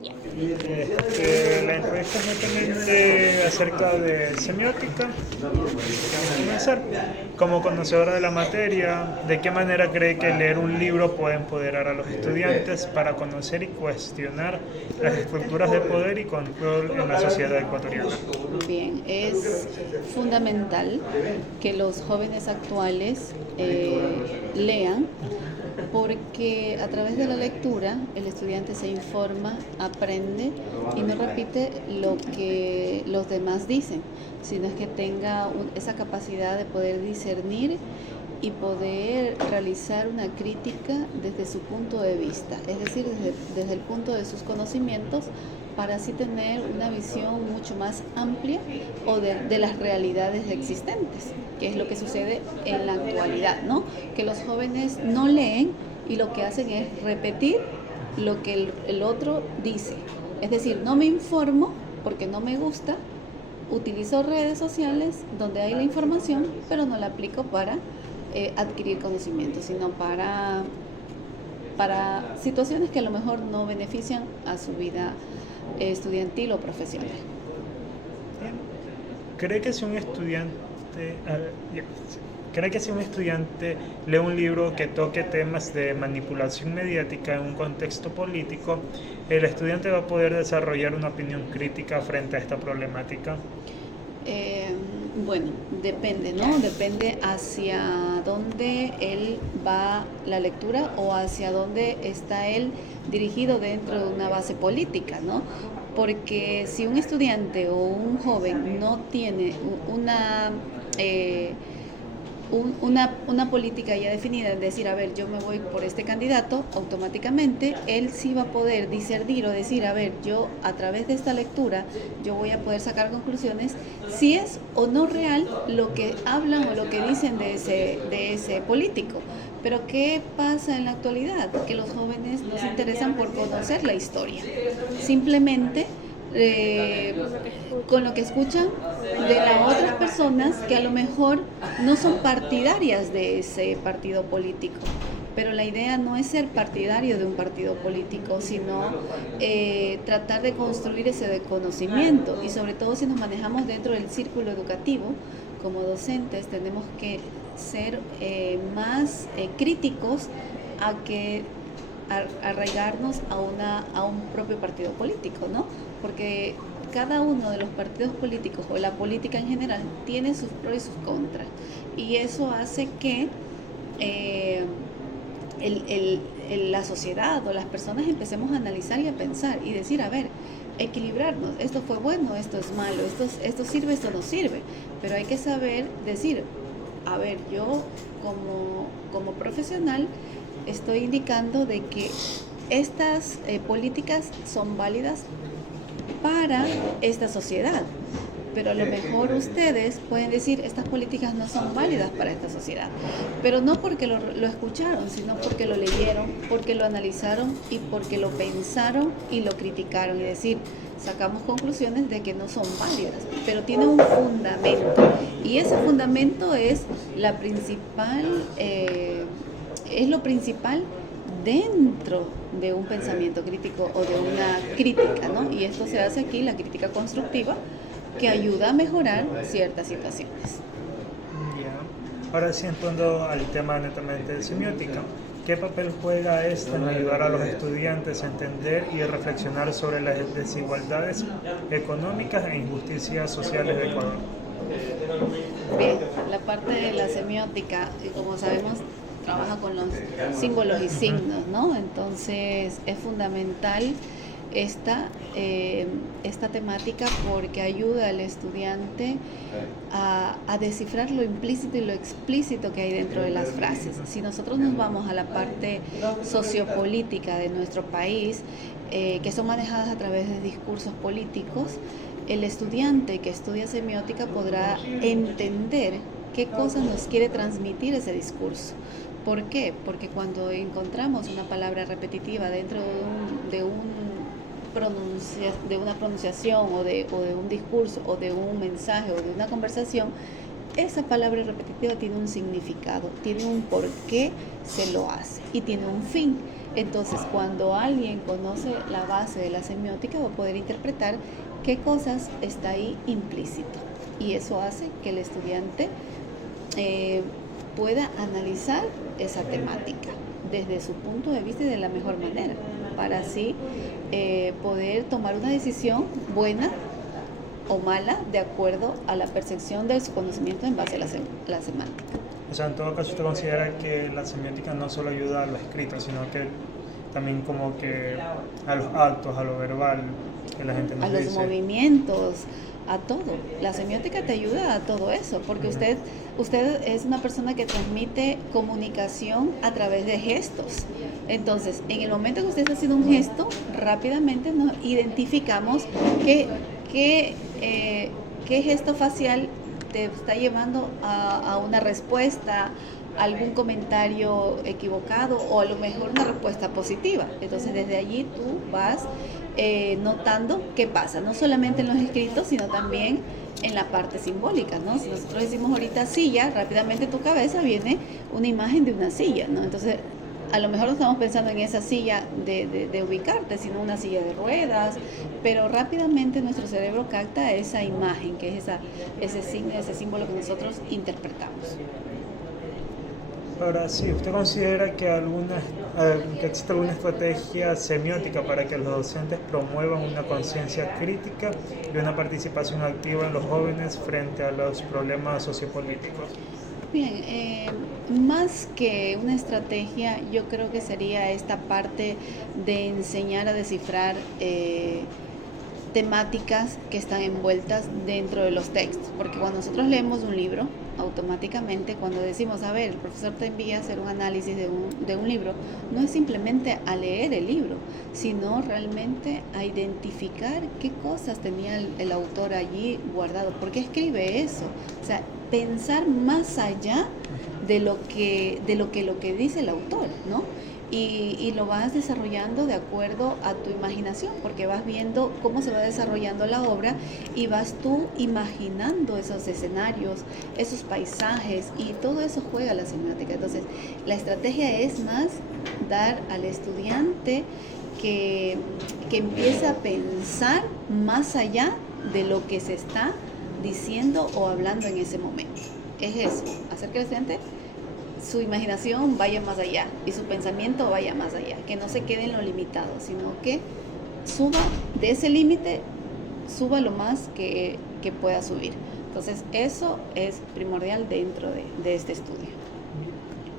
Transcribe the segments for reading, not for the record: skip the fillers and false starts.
La entrevista es netamente acerca de semiótica. Vamos a comenzar. Como conocedora de la materia, ¿de qué manera cree que leer un libro puede empoderar a los estudiantes para conocer y cuestionar las estructuras de poder y control en la sociedad ecuatoriana? Bien, es fundamental que los jóvenes actuales lean porque a través de la lectura el estudiante se informa, aprende y no repite lo que los demás dicen, sino es que tenga esa capacidad de poder discernir y poder realizar una crítica desde su punto de vista, es decir, desde el punto de sus conocimientos, para así tener una visión mucho más amplia o de las realidades existentes, que es lo que sucede en la actualidad, ¿no? Que los jóvenes no leen y lo que hacen es repetir lo que el otro dice. Es decir, no me informo porque no me gusta, utilizo redes sociales donde hay la información, pero no la aplico para adquirir conocimiento, sino para situaciones que a lo mejor no benefician a su vida estudiantil o profesional. ¿Cree que si un estudiante, ¿Cree que si un estudiante lee un libro que toque temas de manipulación mediática en un contexto político, el estudiante va a poder desarrollar una opinión crítica frente a esta problemática? Eh, bueno, depende, ¿no? Depende hacia dónde él va la lectura o hacia dónde está él dirigido dentro de una base política, ¿no? Porque si un estudiante o un joven no tiene eh, una política ya definida, es decir, a ver, yo me voy por este candidato, automáticamente él sí va a poder discernir o decir, a ver, yo a través de esta lectura, yo voy a poder sacar conclusiones si es o no real lo que hablan o lo que dicen de ese político. Pero ¿qué pasa en la actualidad? Que los jóvenes no se interesan por conocer la historia. Simplemente con lo que escuchan de las otras personas que a lo mejor no son partidarias de ese partido político. Pero la idea no es ser partidario de un partido político, sino tratar de construir ese conocimiento. Y sobre todo si nos manejamos dentro del círculo educativo, como docentes tenemos que ser más críticos a que arraigarnos a un propio partido político, ¿no? Porque cada uno de los partidos políticos o la política en general tiene sus pros y sus contras, y eso hace que eh, la sociedad o las personas empecemos a analizar y a pensar y decir, a ver, equilibrarnos, esto fue bueno, esto es malo, esto sirve, esto no sirve, pero hay que saber decir, a ver, yo como profesional estoy indicando de que estas políticas son válidas para esta sociedad, pero a lo mejor ustedes pueden decir estas políticas no son válidas para esta sociedad, pero no porque lo escucharon, sino porque lo leyeron, porque lo analizaron y porque lo pensaron y lo criticaron, y decir, sacamos conclusiones de que no son válidas, pero tiene un fundamento, y ese fundamento es la principal es lo principal dentro de un pensamiento crítico o de una crítica, ¿no? Y esto se hace aquí, la crítica constructiva, que ayuda a mejorar ciertas situaciones. Ya. Ahora sí, entrando al tema netamente de semiótica, ¿qué papel juega esto en ayudar a los estudiantes a entender y reflexionar sobre las desigualdades económicas e injusticias sociales de Ecuador? Bien, la parte de la semiótica, como sabemos, trabaja con los símbolos y signos, ¿no? Entonces es fundamental esta temática porque ayuda al estudiante a descifrar lo implícito y lo explícito que hay dentro de las frases. Si nosotros nos vamos a la parte sociopolítica de nuestro país, que son manejadas a través de discursos políticos, el estudiante que estudia semiótica podrá entender qué cosas nos quiere transmitir ese discurso. ¿Por qué? Porque cuando encontramos una palabra repetitiva dentro de una pronunciación o de un discurso o de un mensaje o de una conversación, esa palabra repetitiva tiene un significado, tiene un por qué se lo hace y tiene un fin. Entonces, cuando alguien conoce la base de la semiótica, va a poder interpretar qué cosas está ahí implícito. Y eso hace que el estudiante pueda analizar esa temática desde su punto de vista y de la mejor manera, para así poder tomar una decisión buena o mala de acuerdo a la percepción de su conocimiento en base a la semántica. O sea, en todo caso, ¿usted considera que la semiótica no solo ayuda a lo escrito, sino que también como que a los actos, a lo verbal, que la gente nos dice? A los movimientos, a todo. La semiótica te ayuda a todo eso, porque usted es una persona que transmite comunicación a través de gestos. Entonces, en el momento que usted está haciendo un gesto, rápidamente nos identificamos qué gesto facial te está llevando a una respuesta, algún comentario equivocado o a lo mejor una respuesta positiva. Entonces desde allí tú vas notando qué pasa, no solamente en los escritos, sino también en la parte simbólica, ¿no? Si nosotros decimos ahorita silla, rápidamente en tu cabeza viene una imagen de una silla, ¿no? Entonces a lo mejor no estamos pensando en esa silla de ubicarte, sino una silla de ruedas, pero rápidamente nuestro cerebro capta esa imagen, que es ese signo, ese símbolo que nosotros interpretamos. Ahora, sí, ¿usted considera que existe alguna estrategia semiótica para que los docentes promuevan una conciencia crítica y una participación activa en los jóvenes frente a los problemas sociopolíticos? Bien, más que una estrategia, yo creo que sería esta parte de enseñar a descifrar temáticas que están envueltas dentro de los textos, porque cuando nosotros leemos un libro, automáticamente cuando decimos, a ver, el profesor te envía a hacer un análisis de un libro, no es simplemente a leer el libro, sino realmente a identificar qué cosas tenía el autor allí guardado, por qué escribe eso, o sea, pensar más allá de lo que dice el autor, ¿no? Y lo vas desarrollando de acuerdo a tu imaginación, porque vas viendo cómo se va desarrollando la obra y vas tú imaginando esos escenarios, esos paisajes, y todo eso juega la semiótica. Entonces, la estrategia es más dar al estudiante que empiece a pensar más allá de lo que se está diciendo o hablando en ese momento. Es eso, hacer que el estudiante, su imaginación vaya más allá y su pensamiento vaya más allá, que no se quede en lo limitado, sino que suba de ese límite, suba lo más que pueda subir. Entonces eso es primordial dentro de este estudio.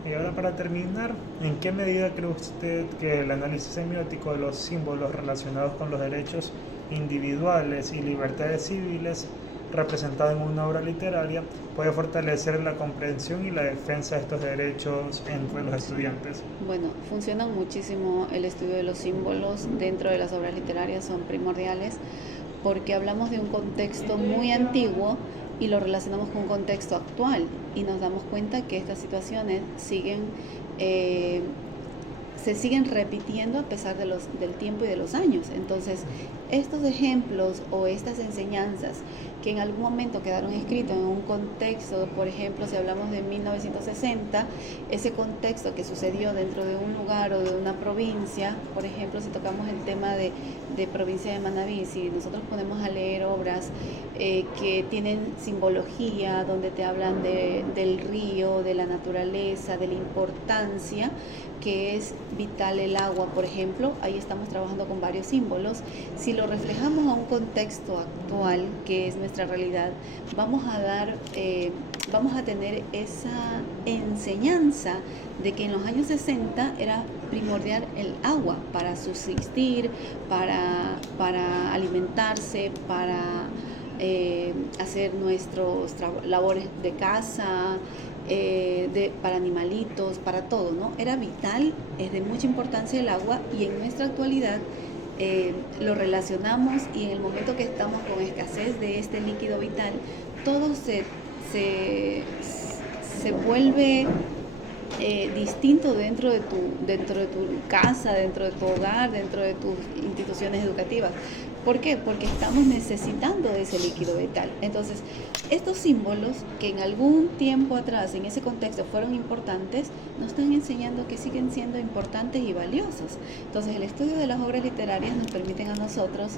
Y ahora, para terminar, ¿en qué medida cree usted que el análisis semiótico de los símbolos relacionados con los derechos individuales y libertades civiles representado en una obra literaria puede fortalecer la comprensión y la defensa de estos derechos entre los estudiantes? Bueno, funciona muchísimo el estudio de los símbolos dentro de las obras literarias, son primordiales porque hablamos de un contexto muy antiguo y lo relacionamos con un contexto actual y nos damos cuenta que estas situaciones se siguen repitiendo a pesar del tiempo y de los años. Entonces, estos ejemplos o estas enseñanzas que en algún momento quedaron escritos en un contexto, por ejemplo, si hablamos de 1960, ese contexto que sucedió dentro de un lugar o de una provincia, por ejemplo, si tocamos el tema de provincia de Manabí, si nosotros ponemos a leer obras que tienen simbología, donde te hablan del río, de la naturaleza, de la importancia que es vital el agua, por ejemplo, ahí estamos trabajando con varios símbolos. Si lo reflejamos a un contexto actual, que es nuestra realidad, vamos a tener esa enseñanza de que en los años 60 era primordial el agua para subsistir, para alimentarse, para hacer nuestros labores de casa, para animalitos, para todo, ¿no? Era vital, es de mucha importancia el agua, y en nuestra actualidad lo relacionamos, y en el momento que estamos con escasez de este líquido vital, todo se vuelve distinto dentro de tu casa, dentro de tu hogar, dentro de tus instituciones educativas. ¿Por qué? Porque estamos necesitando de ese líquido vital. Entonces, estos símbolos que en algún tiempo atrás, en ese contexto, fueron importantes, nos están enseñando que siguen siendo importantes y valiosos. Entonces, el estudio de las obras literarias nos permiten a nosotros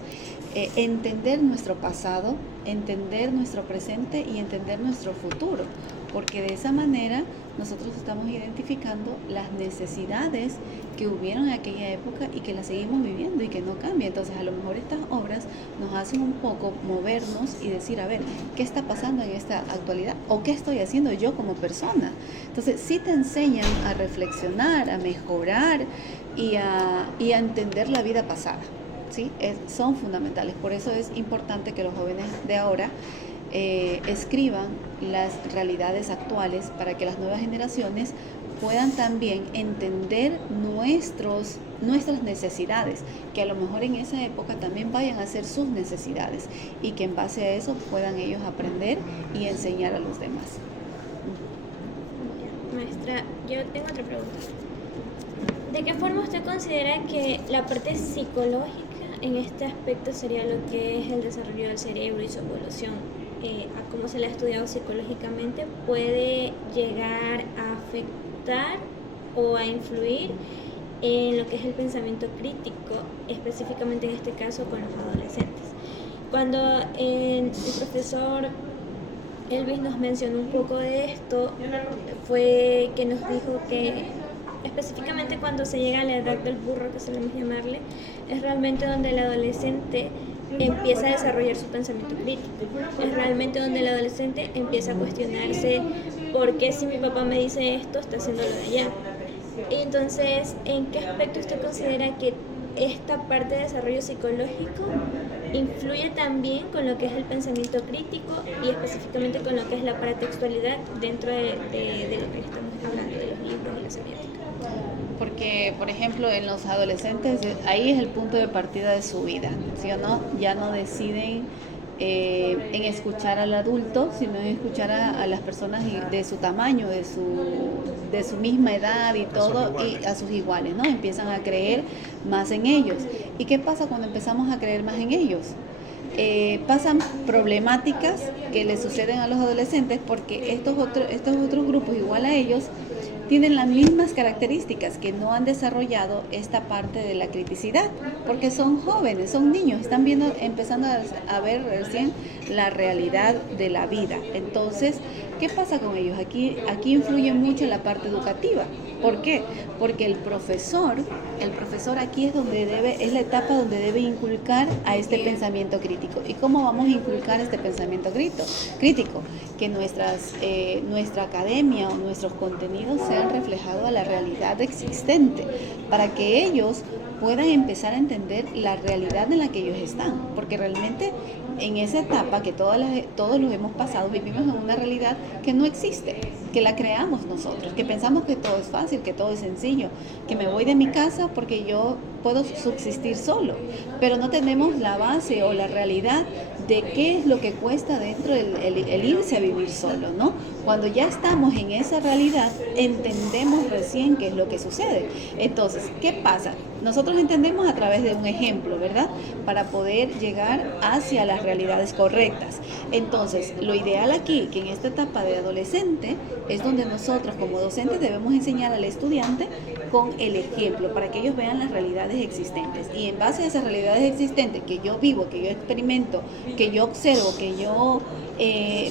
entender nuestro pasado, entender nuestro presente y entender nuestro futuro, porque de esa manera nosotros estamos identificando las necesidades que hubieron en aquella época y que las seguimos viviendo y que no cambian. Entonces, a lo mejor estas obras nos hacen un poco movernos y decir, a ver, ¿qué está pasando en esta actualidad? ¿O qué estoy haciendo yo como persona? Entonces, sí te enseñan a reflexionar, a mejorar y a entender la vida pasada, ¿sí? Son fundamentales. Por eso es importante que los jóvenes de ahora escriban las realidades actuales para que las nuevas generaciones puedan también entender nuestras necesidades, que a lo mejor en esa época también vayan a ser sus necesidades y que en base a eso puedan ellos aprender y enseñar a los demás. Maestra, yo tengo otra pregunta. ¿De qué forma usted considera que la parte psicológica en este aspecto sería lo que es el desarrollo del cerebro y su evolución, a cómo se le ha estudiado psicológicamente, puede llegar a afectar o a influir en lo que es el pensamiento crítico, específicamente en este caso con los adolescentes? Cuando el profesor Elvis nos mencionó un poco de esto, fue que nos dijo que específicamente cuando se llega a la edad del burro, que solemos llamarle, es realmente donde el adolescente empieza a desarrollar su pensamiento crítico. Es realmente donde el adolescente empieza a cuestionarse por qué si mi papá me dice esto, está haciéndolo de allá. Entonces, ¿en qué aspecto usted considera que esta parte de desarrollo psicológico influye también con lo que es el pensamiento crítico y específicamente con lo que es la paratextualidad dentro de lo que estamos hablando, de los libros y la semiótica? Porque, por ejemplo, en los adolescentes, ahí es el punto de partida de su vida, ¿sí o no? Ya no deciden en escuchar al adulto, sino en escuchar a las personas de su tamaño, de su misma edad y todo, y a sus iguales, ¿no? Empiezan a creer más en ellos. ¿Y qué pasa cuando empezamos a creer más en ellos? Pasan problemáticas que le suceden a los adolescentes porque estos otros grupos igual a ellos tienen las mismas características, que no han desarrollado esta parte de la criticidad, porque son jóvenes, son niños, están empezando a ver recién la realidad de la vida. Entonces, ¿qué pasa con ellos? Aquí influye mucho la parte educativa. ¿Por qué? Porque el profesor aquí es la etapa donde debe inculcar a este pensamiento crítico. ¿Y cómo vamos a inculcar este pensamiento crítico? Que nuestra academia o nuestros contenidos sean reflejados a la realidad existente, para que ellos puedan empezar a entender la realidad en la que ellos están, porque realmente en esa etapa que todos los hemos pasado, vivimos en una realidad que no existe, que la creamos nosotros, que pensamos que todo es fácil, que todo es sencillo, que me voy de mi casa porque yo puedo subsistir solo, pero no tenemos la base o la realidad de qué es lo que cuesta dentro el irse a vivir solo, ¿no? Cuando ya estamos en esa realidad, entendemos recién qué es lo que sucede. Entonces, ¿qué pasa? Nosotros entendemos a través de un ejemplo, ¿verdad? Para poder llegar hacia las realidades correctas. Entonces, lo ideal aquí, que en esta etapa de adolescente, es donde nosotros como docentes debemos enseñar al estudiante con el ejemplo, para que ellos vean las realidades existentes. Y en base a esas realidades existentes que yo vivo, que yo experimento, que yo observo, que yo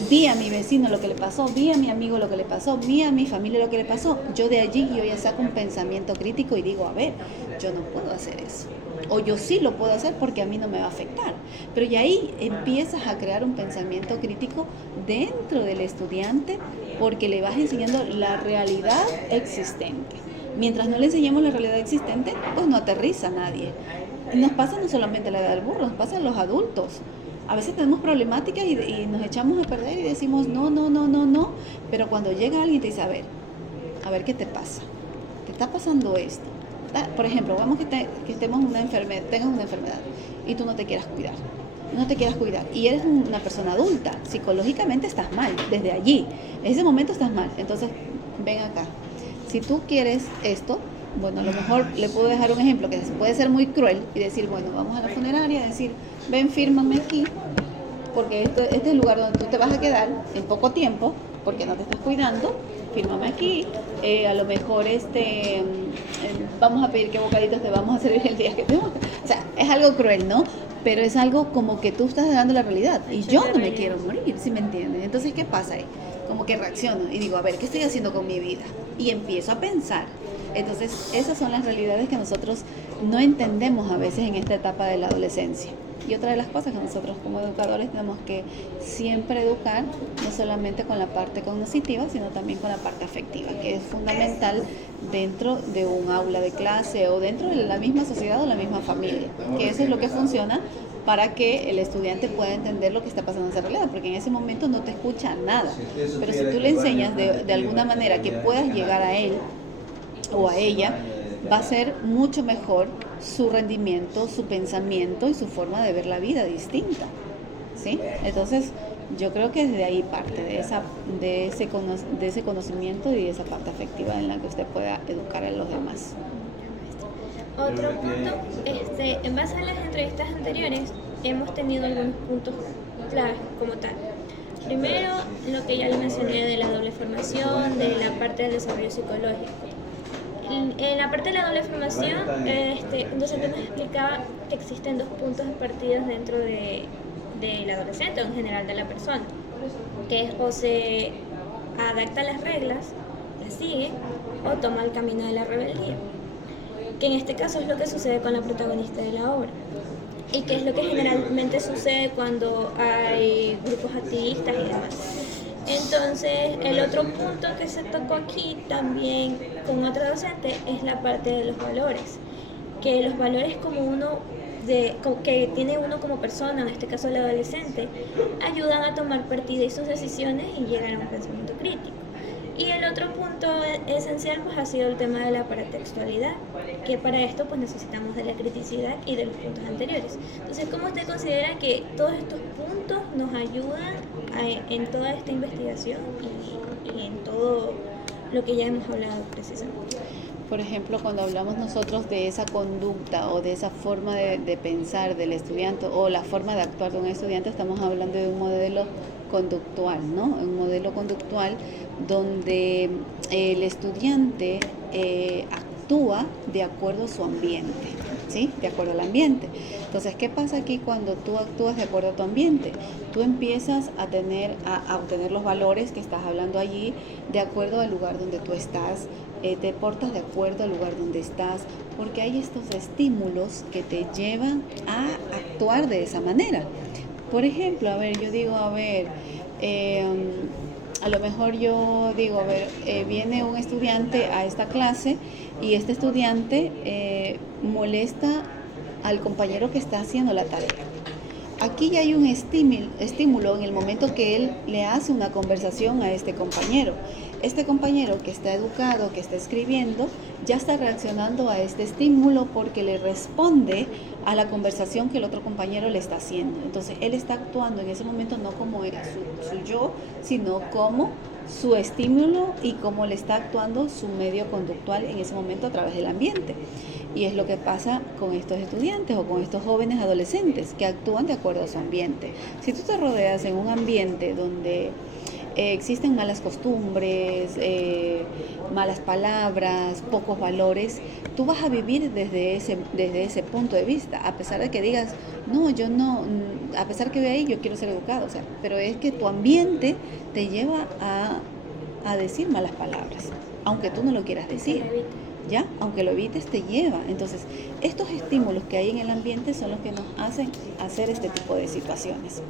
vi a mi vecino lo que le pasó, vi a mi amigo lo que le pasó, vi a mi familia lo que le pasó, yo de allí ya saco un pensamiento crítico y digo, a ver, yo no puedo hacer eso. O yo sí lo puedo hacer porque a mí no me va a afectar. Pero ya ahí empiezas a crear un pensamiento crítico dentro del estudiante, porque le vas enseñando la realidad existente. Mientras no le enseñemos la realidad existente, pues no aterriza nadie. Y nos pasa no solamente a la edad del burro, nos pasa a los adultos. A veces tenemos problemáticas y nos echamos a perder y decimos no, pero cuando llega alguien te dice, a ver qué te pasa, te está pasando esto. Por ejemplo, vamos que tengas una enfermedad y tú no te quieras cuidar y eres una persona adulta, psicológicamente estás mal, desde allí, en ese momento estás mal. Entonces, ven acá, si tú quieres esto, bueno, a lo mejor le puedo dejar un ejemplo que puede ser muy cruel y decir, bueno, vamos a la funeraria, decir, ven, fírmame aquí, porque este es el lugar donde tú te vas a quedar en poco tiempo, porque no te estás cuidando, fírmame aquí, a lo mejor vamos a pedir qué bocaditos te vamos a servir el día que te mueras. O sea, es algo cruel, ¿no? Pero es algo como que tú estás dando la realidad y yo no me quiero morir, ¿sí me entiendes? Entonces, ¿qué pasa ahí? Como que reacciono y digo, a ver, ¿qué estoy haciendo con mi vida? Y empiezo a pensar. Entonces, esas son las realidades que nosotros no entendemos a veces en esta etapa de la adolescencia. Y otra de las cosas que nosotros como educadores tenemos que siempre educar, no solamente con la parte cognitiva, sino también con la parte afectiva, que es fundamental dentro de un aula de clase o dentro de la misma sociedad o la misma familia, que eso es lo que funciona para que el estudiante pueda entender lo que está pasando en esa realidad, porque en ese momento no te escucha nada, pero si tú le enseñas de alguna manera que puedas llegar a él o a ella, va a ser mucho mejor su rendimiento, su pensamiento y su forma de ver la vida distinta, ¿sí? Entonces, yo creo que desde ahí parte, de ese conocimiento y de esa parte afectiva en la que usted pueda educar a los demás. Otro punto, en base a las entrevistas anteriores, hemos tenido algunos puntos claves como tal. Primero, lo que ya le mencioné de la doble formación, de la parte del desarrollo psicológico. En la parte de la doble formación, un docente nos explicaba que existen dos puntos de partida dentro del adolescente o en general de la persona, que es o se adapta a las reglas, las sigue, o toma el camino de la rebeldía, que en este caso es lo que sucede con la protagonista de la obra. Y que es lo que generalmente sucede cuando hay grupos activistas y demás. Entonces, el otro punto que se tocó aquí también con otro docente es la parte de los valores, que los valores que tiene uno como persona, en este caso el adolescente, ayudan a tomar partida y sus decisiones y llegar a un pensamiento crítico. Y el otro punto esencial pues ha sido el tema de la paratextualidad, que para esto pues necesitamos de la criticidad y de los puntos anteriores. Entonces, ¿cómo usted considera que todos estos puntos nos ayudan en toda esta investigación y en todo lo que ya hemos hablado precisamente? Por ejemplo, cuando hablamos nosotros de esa conducta o de esa forma de pensar del estudiante o la forma de actuar de un estudiante, estamos hablando de un modelo conductual, ¿no? Un modelo conductual donde el estudiante actúa de acuerdo a su ambiente, ¿sí? De acuerdo al ambiente. Entonces, ¿qué pasa aquí cuando tú actúas de acuerdo a tu ambiente? Tú empiezas a obtener los valores que estás hablando allí de acuerdo al lugar donde tú estás, te portas de acuerdo al lugar donde estás, porque hay estos estímulos que te llevan a actuar de esa manera. Por ejemplo, a ver, yo digo, a lo mejor yo digo, viene un estudiante a esta clase y este estudiante molesta al compañero que está haciendo la tarea. Aquí ya hay un estímulo en el momento que él le hace una conversación a este compañero. Este compañero que está educado, que está escribiendo, ya está reaccionando a este estímulo porque le responde a la conversación que el otro compañero le está haciendo. Entonces, él está actuando en ese momento no como su yo, sino como su estímulo y cómo le está actuando su medio conductual en ese momento a través del ambiente. Y es lo que pasa con estos estudiantes o con estos jóvenes adolescentes que actúan de acuerdo a su ambiente. Si tú te rodeas en un ambiente donde existen malas costumbres, malas palabras, pocos valores, tú vas a vivir desde ese punto de vista, a pesar de que digas, no, yo no, a pesar que ve ahí, yo quiero ser educado, o sea, pero es que tu ambiente te lleva a decir malas palabras, aunque tú no lo quieras decir. ¿Ya? Aunque lo evites, te lleva. Entonces, estos estímulos que hay en el ambiente son los que nos hacen hacer este tipo de situaciones,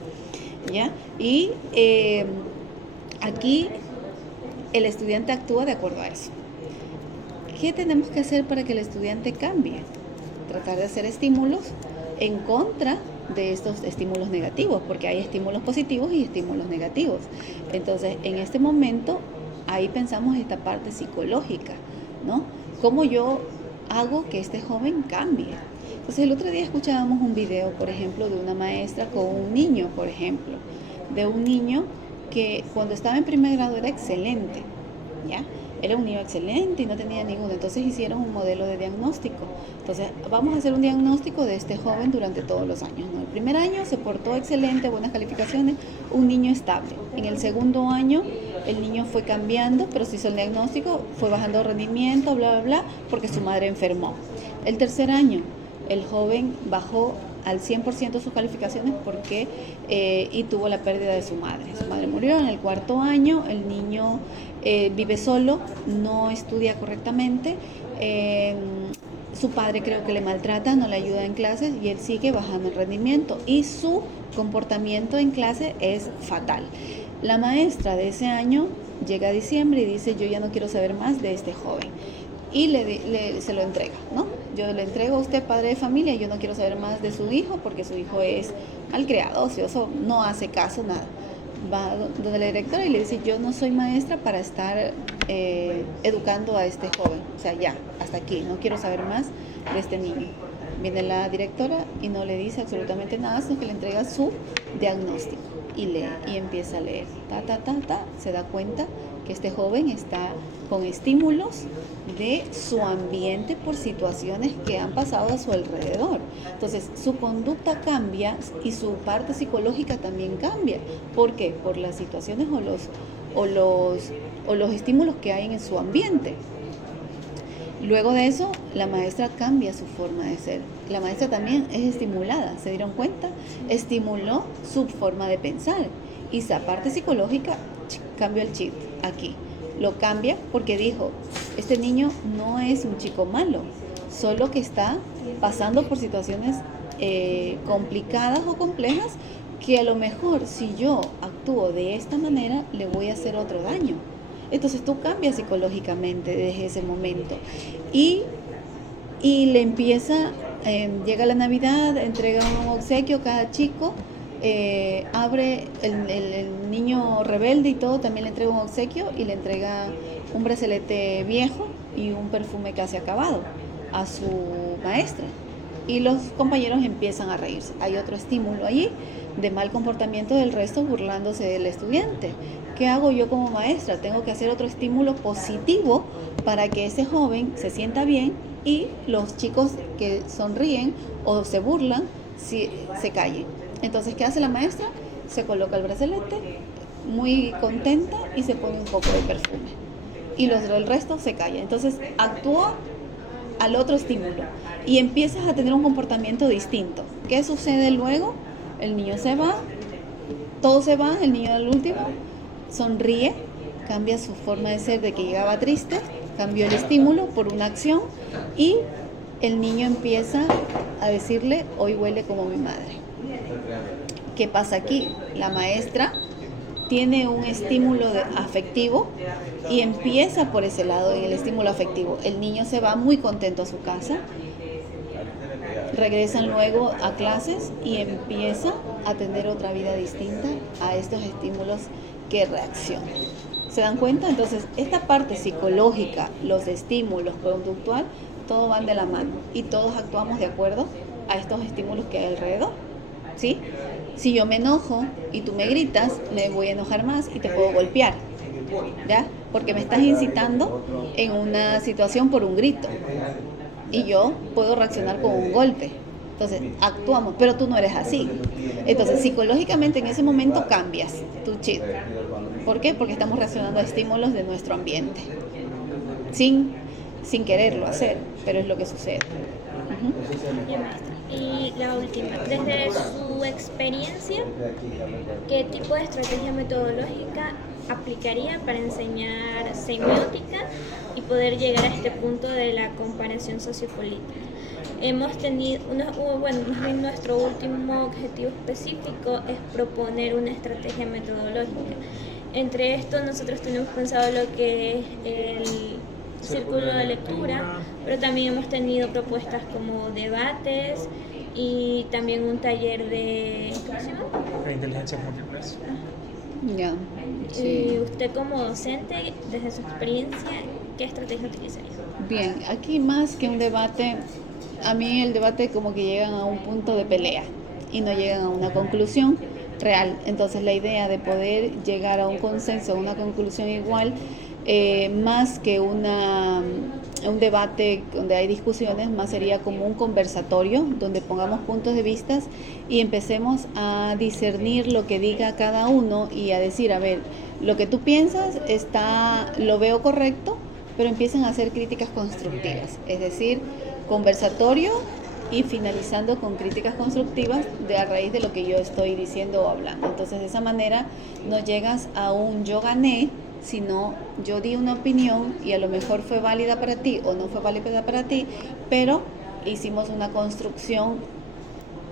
¿ya? Y aquí el estudiante actúa de acuerdo a eso. ¿Qué tenemos que hacer para que el estudiante cambie? Tratar de hacer estímulos en contra de estos estímulos negativos, porque hay estímulos positivos y estímulos negativos. Entonces, en este momento, ahí pensamos esta parte psicológica, ¿no? ¿Cómo yo hago que este joven cambie? Entonces, el otro día escuchábamos un video, por ejemplo, de una maestra con un niño, por ejemplo, de un niño que cuando estaba en primer grado era excelente, ¿ya? era un niño excelente y no tenía ninguno. Entonces hicieron un modelo de diagnóstico. Entonces, vamos a hacer un diagnóstico de este joven durante todos los años, ¿no? El primer año se portó excelente, buenas calificaciones, un niño estable. En el segundo año, el niño fue cambiando, pero se hizo el diagnóstico, fue bajando rendimiento, bla, bla, bla, porque su madre enfermó. El tercer año, el joven bajó al 100% sus calificaciones porque y tuvo la pérdida de su madre. Su madre murió. En el cuarto año el niño vive solo, no estudia correctamente, su padre creo que le maltrata, no le ayuda en clases y él sigue bajando el rendimiento y su comportamiento en clase es fatal. La maestra de ese año llega a diciembre y dice: yo ya no quiero saber más de este joven, y se lo entrega, ¿no? Yo le entrego a usted, padre de familia, yo no quiero saber más de su hijo porque su hijo es malcriado, ocioso, no hace caso, nada. Va donde la directora y le dice: yo no soy maestra para estar educando a este joven, o sea, ya, hasta aquí, no quiero saber más de este niño. Viene la directora y no le dice absolutamente nada, sino que le entrega su diagnóstico y lee y empieza a leer, se da cuenta que este joven está con estímulos de su ambiente por situaciones que han pasado a su alrededor. Entonces, su conducta cambia y su parte psicológica también cambia. ¿Por qué? Por las situaciones o los estímulos que hay en su ambiente. Luego de eso, la maestra cambia su forma de ser. La maestra también es estimulada, ¿se dieron cuenta? Estimuló su forma de pensar. Y esa parte psicológica cambió el chip aquí. Lo cambia porque dijo: este niño no es un chico malo, solo que está pasando por situaciones complicadas o complejas que a lo mejor si yo actúo de esta manera le voy a hacer otro daño. Entonces tú cambias psicológicamente desde ese momento y le empieza, llega la Navidad, entrega un obsequio a cada chico, abre el niño rebelde y todo, también le entrega un obsequio y le entrega un brazalete viejo y un perfume casi acabado a su maestra. Y los compañeros empiezan a reírse. Hay otro estímulo allí de mal comportamiento del resto burlándose del estudiante. ¿Qué hago yo como maestra? Tengo que hacer otro estímulo positivo para que ese joven se sienta bien y los chicos que sonríen o se burlan se callen. Entonces, ¿qué hace la maestra? Se coloca el brazalete muy contenta y se pone un poco de perfume. Y los del resto se callan. Entonces, actúa al otro estímulo y empiezas a tener un comportamiento distinto. ¿Qué sucede luego? El niño se va, todos se van, el niño del último sonríe, cambia su forma de ser de que llegaba triste, cambió el estímulo por una acción y el niño empieza a decirle: hoy huele como mi madre. ¿Qué pasa aquí? La maestra tiene un estímulo afectivo y empieza por ese lado en el estímulo afectivo. El niño se va muy contento a su casa, regresan luego a clases y empieza a tener otra vida distinta a estos estímulos que reaccionan. ¿Se dan cuenta? Entonces, esta parte psicológica, los estímulos, conductual, todo van de la mano y todos actuamos de acuerdo a estos estímulos que hay alrededor, ¿sí? Si yo me enojo y tú me gritas, me voy a enojar más y te puedo golpear, ¿ya? Porque me estás incitando en una situación por un grito y yo puedo reaccionar con un golpe. Entonces, actuamos, pero tú no eres así. Entonces, psicológicamente en ese momento cambias tu chip. ¿Por qué? Porque estamos reaccionando a estímulos de nuestro ambiente. Sin quererlo hacer, pero es lo que sucede. Y la última, desde su experiencia, ¿qué tipo de estrategia metodológica aplicaría para enseñar semiótica y poder llegar a este punto de la comparación sociopolítica? Hemos tenido, nuestro último objetivo específico es proponer una estrategia metodológica. Entre esto nosotros tenemos pensado lo que es el círculo de lectura, pero también hemos tenido propuestas como debates y también un taller de inteligencias múltiples. Ya. Sí. Y usted como docente, desde su experiencia, ¿qué estrategia utilizaría? Bien, aquí más que un debate, a mí el debate como que llegan a un punto de pelea y no llegan a una conclusión real. Entonces la idea de poder llegar a un consenso, a una conclusión igual, más que un debate donde hay discusiones, más sería como un conversatorio donde pongamos puntos de vista y empecemos a discernir lo que diga cada uno y a decir, a ver, lo que tú piensas lo veo correcto, pero empiecen a hacer críticas constructivas, es decir, conversatorio y finalizando con críticas constructivas a raíz de lo que yo estoy diciendo o hablando. Entonces, de esa manera no llegas a un yo gané, sino yo di una opinión y a lo mejor fue válida para ti o no fue válida para ti, pero hicimos una construcción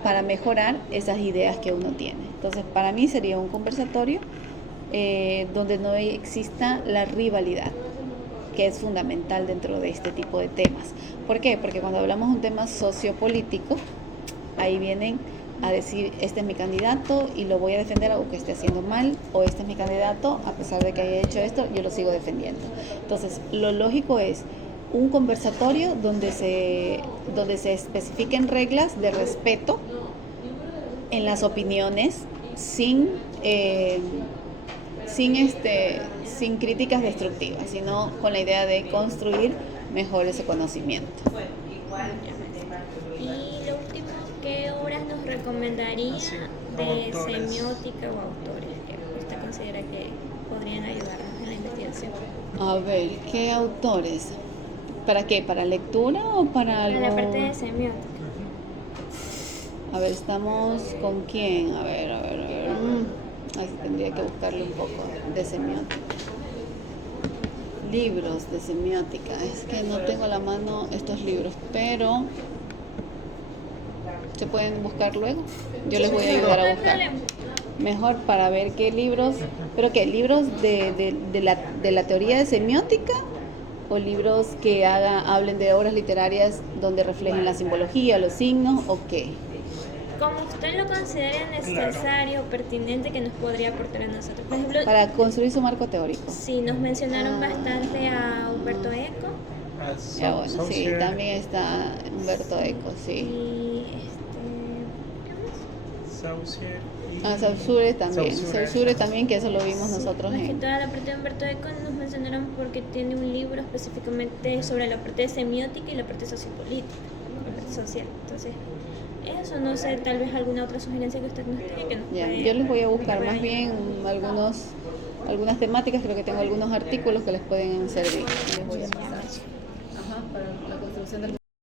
para mejorar esas ideas que uno tiene. Entonces, para mí sería un conversatorio donde no exista la rivalidad, que es fundamental dentro de este tipo de temas. ¿Por qué? Porque cuando hablamos de un tema sociopolítico, ahí vienen a decir, este es mi candidato y lo voy a defender aunque esté haciendo mal, o este es mi candidato, a pesar de que haya hecho esto, yo lo sigo defendiendo. Entonces, lo lógico es un conversatorio donde se especifiquen reglas de respeto en las opiniones sin críticas destructivas, sino con la idea de construir mejor ese conocimiento. Y lo último, ¿qué obras nos recomendaría de autores. semiótica o autores que usted considera que podrían ayudarnos en la investigación? A ver, ¿qué autores? ¿Para qué? ¿Para lectura o para algo? Para la parte de semiótica. A ver, ¿estamos con quién? A ver. Ahí tendría que buscarle un poco de semiótica. Libros de semiótica. Es que no tengo a la mano estos libros, pero se pueden buscar luego. Yo les voy a ayudar a buscar. Mejor para ver qué libros, pero qué libros de la teoría de semiótica o libros que hablen de obras literarias donde reflejen la simbología, los signos o qué. Como usted lo considere necesario, pertinente, que nos podría aportar a nosotros. Por ejemplo, Para construir su marco teórico. sí, nos mencionaron bastante a Humberto Eco Ya bueno, sí, Saussure. también está Humberto Eco, sí. y Saussure y Saussure también. Saussure. Saussure también, que eso lo vimos nosotros más que en... toda la parte de Humberto Eco nos mencionaron porque tiene un libro específicamente sobre la parte de semiótica y la parte sociopolítica, la parte social. Entonces, eso, no sé, tal vez alguna otra sugerencia que usted nos tenga que nos Ya, puede- yo les voy a buscar nos más puede bien algunas temáticas, creo que tengo algunos artículos que les pueden servir. Les voy a pasar. Para la construcción del